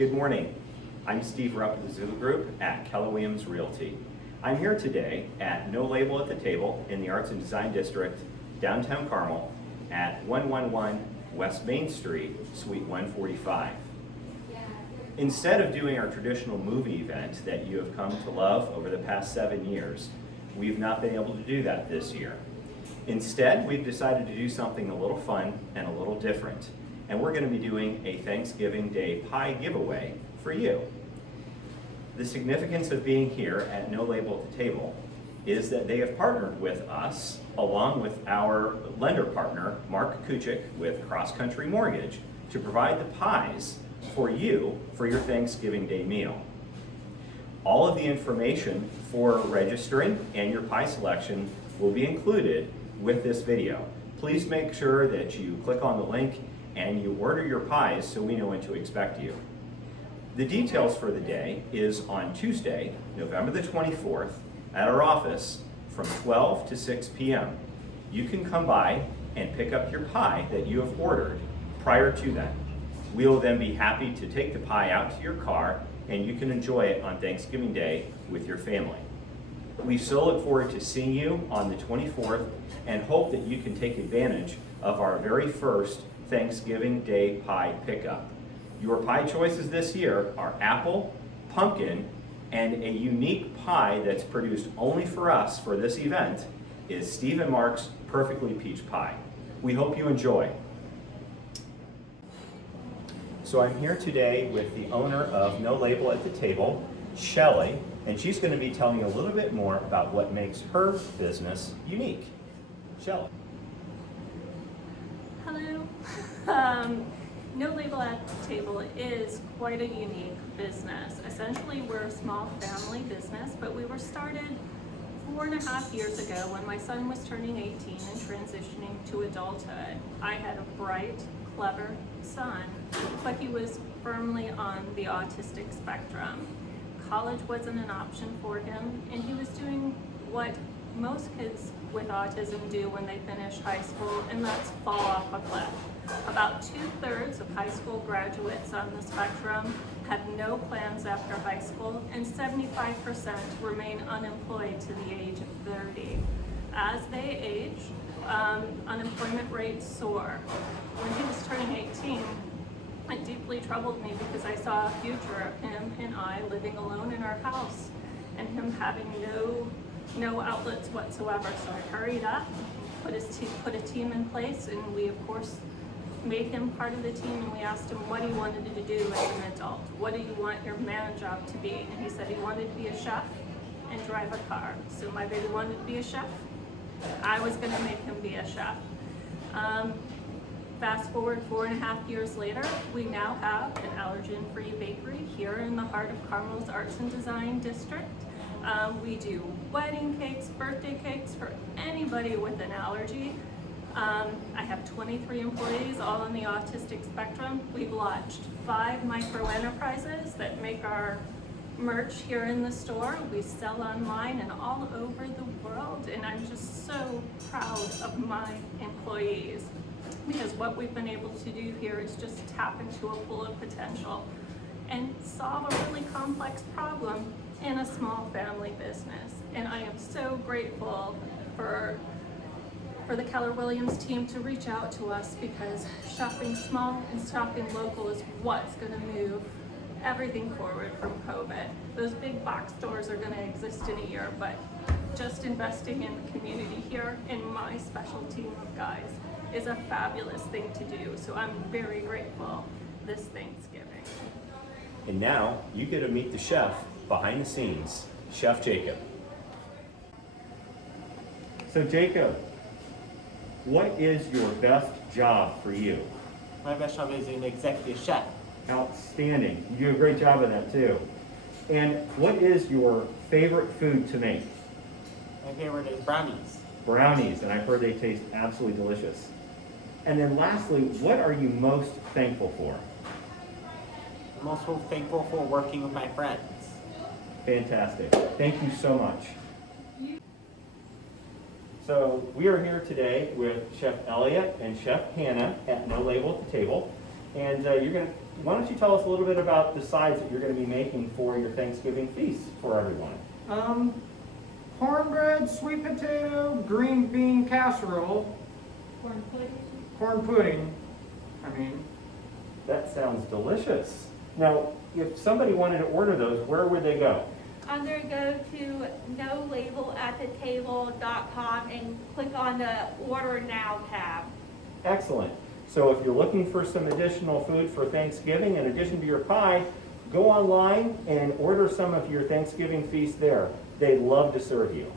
Good morning. I'm Steve Rupp of the Zulu Group at Keller Williams Realty. I'm here today at No Label at the Table in the Arts and Design District, downtown Carmel, at 111 West Main Street, Suite 145. Instead of doing our traditional movie event that you have come to love over the past 7 years, we've not been able to do that this year. Instead, we've decided to do something a little fun and a little different. And we're going to be doing a Thanksgiving Day pie giveaway for you. The significance of being here at No Label at the Table is that they have partnered with us, along with our lender partner, Mark Kuchik with Cross Country Mortgage, to provide the pies for you for your Thanksgiving Day meal. All of the information for registering and your pie selection will be included with this video. Please make sure that you click on the link and you order your pies so we know when to expect you. The details for the day is on Tuesday, November the 24th, at our office from 12 to 6 p.m. You can come by and pick up your pie that you have ordered prior to then. We will then be happy to take the pie out to your car and you can enjoy it on Thanksgiving Day with your family. We so look forward to seeing you on the 24th and hope that you can take advantage of our very first Thanksgiving Day pie pickup. Your pie choices this year are apple, pumpkin, and a unique pie that's produced only for us for this event is Steve and Mark's Perfectly Peach Pie. We hope you enjoy. So I'm here today with the owner of No Label at the Table, Shelley, and she's going to be telling you a little bit more about what makes her business unique. Shelley. Hello. No Label at the Table is quite a unique business. Essentially, we're a small family business, but we were started 4.5 years ago when my son was turning 18 and transitioning to adulthood. I had a bright, clever son, but he was firmly on the autistic spectrum. College wasn't an option for him, and he was doing what most kids with autism do when they finish high school, and that's fall off a cliff. About 2/3 of high school graduates on the spectrum have no plans after high school, and 75% remain unemployed to the age of 30. As they age, unemployment rates soar. When he was turning 18, it deeply troubled me because I saw a future of him and I living alone in our house and him having no outlets whatsoever. So I hurried up, put a team in place, and we of course made him part of the team, and we asked him what he wanted to do as an adult. What do you want your man job to be? And he said he wanted to be a chef and drive a car. So my baby wanted to be a chef. I was going to make him be a chef. Fast forward 4.5 years later, we now have an allergen-free bakery here in the heart of Carmel's Arts and Design District. We do wedding cakes, birthday cakes for anybody with an allergy. I have 23 employees, all on the autistic spectrum. We've launched 5 micro enterprises that make our merch here in the store. We sell online and all over the world, and I'm just so proud of my employees because what we've been able to do here is just tap into a pool of potential and solve a really complex problem in a small family business. And I am so grateful for the Keller Williams team to reach out to us because shopping small and shopping local is what's going to move everything forward from COVID. Those big box stores are going to exist in a year, but just investing in the community here in my special team of guys is a fabulous thing to do. So I'm very grateful this Thanksgiving. And now you get to meet the chef behind the scenes, Chef Jacob. So Jacob, what is your best job for you? My best job is an executive chef. Outstanding. You do a great job of that too. And what is your favorite food to make? My favorite is brownies. Brownies, and I've heard they taste absolutely delicious. And then lastly, what are you most thankful for? I'm also thankful for working with my friends. Fantastic. Thank you so much. So we are here today with Chef Elliott and Chef Hannah at No Label at the Table, and you're going to why don't you tell us a little bit about the sides that you're going to be making for your Thanksgiving feast for everyone? Cornbread, sweet potato, green bean casserole, corn pudding. That sounds delicious. Now, if somebody wanted to order those, where would they go? I'm going to go to nolabelatthetable.com and click on the Order Now tab. Excellent. So if you're looking for some additional food for Thanksgiving, in addition to your pie, go online and order some of your Thanksgiving feast there. They'd love to serve you.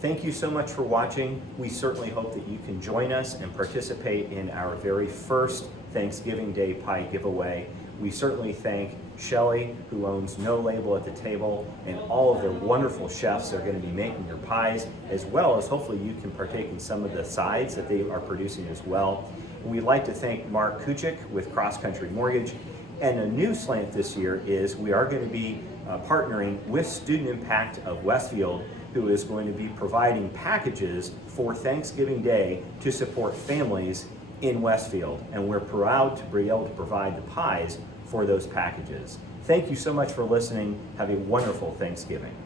Thank you so much for watching. We certainly hope that you can join us and participate in our very first Thanksgiving Day pie giveaway. We certainly thank Shelley, who owns No Label at the Table, and all of the wonderful chefs that are going to be making your pies, as well as hopefully you can partake in some of the sides that they are producing as well. And we'd like to thank Mark Kuchik with Cross Country Mortgage. And a new slant this year is we are going to be partnering with Student Impact of Westfield, who is going to be providing packages for Thanksgiving Day to support families in Westfield. And we're proud to be able to provide the pies for those packages. Thank you so much for listening. Have a wonderful Thanksgiving.